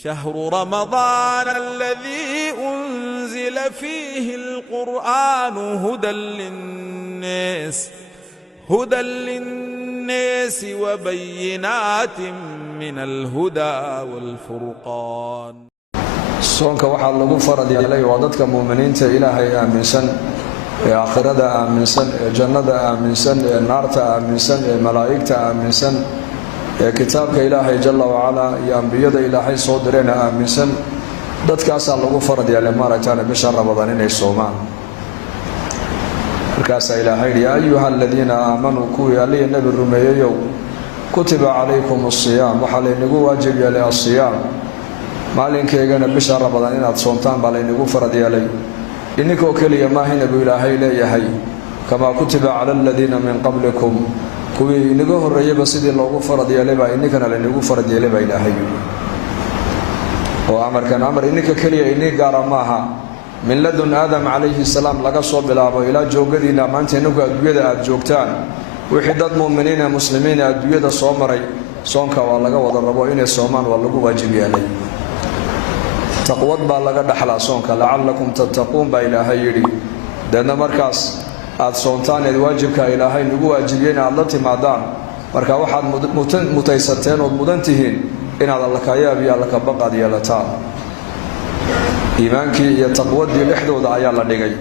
شهر رمضان الذي أنزل فيه القرآن هدى للناس وبينات من الهدى والفرقان. soonka waxaa lagu farad yeelay waa dadka muuminiinta Ilaahay aaminsan ee aakhirada aaminsan ee jannada aaminsan ee naarta aaminsan ee malaa'ikta aaminsan ee kitaabka Ilaahay jalla wa ala iyo ambiyada Ilaahay soo direena aaminsan dadkaas lagu farad yeelay maaragtaan bisha Ramadaan inay soomaan. markaas Ilaahay ya ayyuhalladheena aamanu kuwi Alle nabi rumeeyo kutiba alaykumus siyaam waxa laynagu waajib yeelay as-siyaam maalinkeegana bisha Ramadaan inaad soontaan baa laynagu farad yeelay inkoo kaliya ma ahina buu Ilaahay leeyahay kama kutiba ala alladheena min qablikum kuwi inaga horeeyaba sidii loogu farad yeelay baa inkana laynagu farad yeelay baa Ilaahay oo amarkan amar inka kaliya inii gaara maaha min ladun aadam alayhi salaam laga soo bilaabo ilaa joogadiina maanta inagu adduunyada aad joogtaan wixii dad muuminiina muslimiina adduunyada soo maray soonka waa laga wada rabo inay soomaan waa lagu waajib yeelay taqwad baa laga dhaxlaa soonka la'allakum tattaquun baa Ilaahay yiri dadna markaas aad soontaan ee waajibka Ilaahay nagu waajibiyeen aad la timaadaan marka waxaad mutaysateen oo mudan tihiin inaad alla ka yaab iyo alla ka baqad yeelataan iimaankii iyo taqwadii dhexdooda ayaa la dhigay